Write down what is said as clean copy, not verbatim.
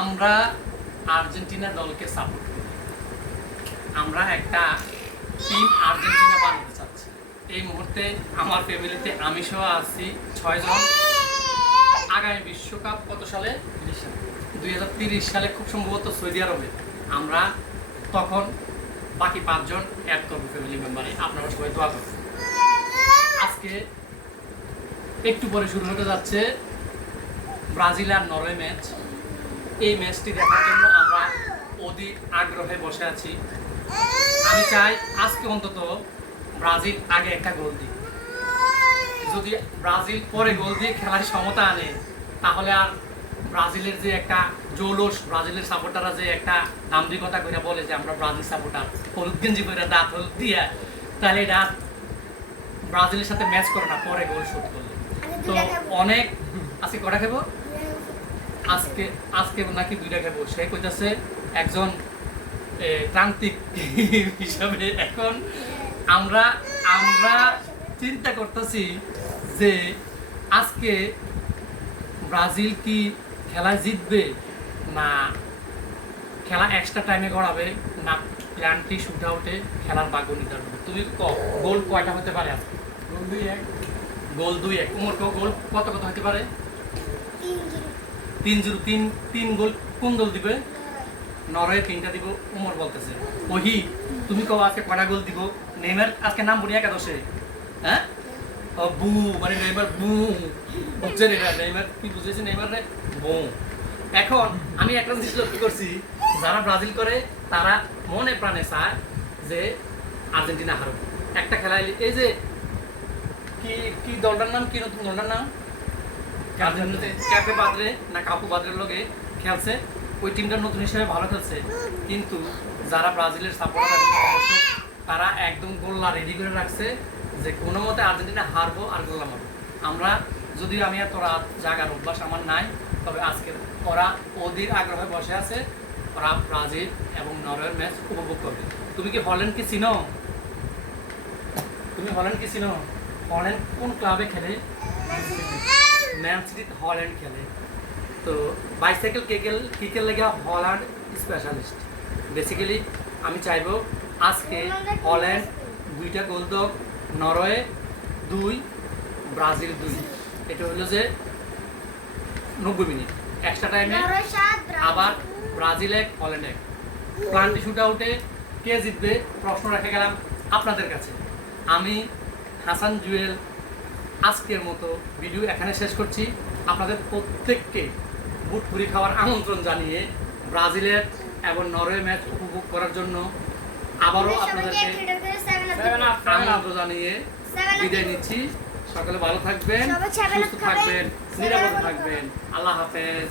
আমরা আর্জেন্টিনা দলকে সাপোর্ট করি। আমরা একটা টিম আর্জেন্টিনা বানাতে চাচ্ছি। এই মুহূর্তে আমার ফ্যামিলিতে আমি সহ আছি 6 জন। আগামী বিশ্বকাপ কত সালে? 2030 সালে খুব সম্ভবত সৌদি আরবে। আমরা তখন বাকি 5 জন অ্যাড করবো ফ্যামিলি মেম্বারে। আপনারা সবাই দোয়া করবেন। আজকে একটু পরে শুরু হতে যাচ্ছে ব্রাজিল আর নরওয়ে ম্যাচ। এই ম্যাচটি দেখার জন্য আমরা অধীর আগ্রহে বসে আছি। আমি চাই আজকে অন্তত ব্রাজিল আগে একটা গোল দিক। যদি ব্রাজিল পরে গোল দিয়ে খেলার সমতা আনে, তাহলে আর ব্রাজিলের যে একটা জৌলস, ব্রাজিলের সাপোর্টাররা যে একটা দাম্ভিকতা করে বলে যে আমরা ব্রাজিল সাপোর্টার, হলুদ গেঞ্জি করে দাঁত হলুদ দিয়ে, তাহলে এটা ব্রাজিলের সাথে ম্যাচ করে না পরে গোল শুট করলে। তো অনেক আজকে কটা খেবো? আজকে আজকে নাকি 2টা খেবো। সে কইতাছে একজন প্রান্তিক হিসাবে। এখন আমরা আমরা চিন্তা করতেছি যে আজকে ব্রাজিল কি খেলা জিতবে, না খেলা এক্সট্রা টাইমে গড়াবে, না প্ল্যানটি শুট আউটে খেলার ভাগ্য নির্ধারণ করবে। তুমি গোল কয়টা হতে পারে আজকে? গোল 2-1। উমর গোল কত কত হতে পারে? 3-0। তিন গোল কোন দল দিবে? নরওয়ে 3টা দিব উমর বলতেছে। ওহি তুমি কও আজকে কয়টা গোল দিব? নেইমার আজকে নাম বলি একাদশে, হ্যাঁ? ও বু মানে নেইমার বু বুঝছে রে, নেইমার কি বুঝেছে? নেইমার রে বু। এখন আমি একটা জিনিস লক্ষ্য করছি, যারা ব্রাজিল করে তারা মনে প্রাণে চায় যে আর্জেন্টিনা হারুক। একটা খেলায় এই যে কি কি দলটার নাম, কি নতুন দলটার নাম? ক্যাপে বাদরে না কাপু বাদরের লগে খেলছে, ওই টিমটা নতুন হিসেবে ভালো খেলছে। কিন্তু যারা ব্রাজিলের সাপোর্টার তারা একদম গোল্লা রেডি করে রাখছে যে কোনো মতে আর্জেন্টিনা হারবো আর গোল্লা মারবো। আমরা যদিও আমি এত রাত জাগার অভ্যাস আমার নাই, তবে আজকে ওরা অধীর আগ্রহে বসে আছে। ওরা ব্রাজিল এবং নরওয়ের ম্যাচ উপভোগ করবে। তুমি কি হল্যান্ডকে চিনো? তুমি হল্যান্ডকে চিনো? হল্যান্ড কোন ক্লাবে খেলে? ম্যান সিটিতে হল্যান্ড খেলে। তো বাইসাইকেল কিকের লেগে হল্যান্ড স্পেশালিস্ট। বেসিক্যালি আমি চাইবো আজকে হল্যান্ড 2টা গোল দাও, নরওয়ে 2, ব্রাজিল 2। এটা হলো যে 90 মিনিট এক্সট্রা টাইমে আবার ব্রাজিল 1 হল্যান্ড 1। প্লান্টি শুট আউটে কে জিতবে প্রশ্ন রেখে গেলাম আপনাদের কাছে। আমি হাসান জুয়েল আজকের মতো ভিডিও এখানে শেষ করছি। আপনাদের প্রত্যেককে বুটপুরি খাওয়ার আমন্ত্রণ জানিয়ে ব্রাজিলের এবং নরওয়ে ম্যাচ উপভোগ করার জন্য আবারও আপনাদেরকে আমন্ত্রণ জানিয়ে বিদায় নিচ্ছি। সকালে ভালো থাকবেন, সুস্থ থাকবেন, নিরাপদ থাকবেন। আল্লাহ হাফেজ।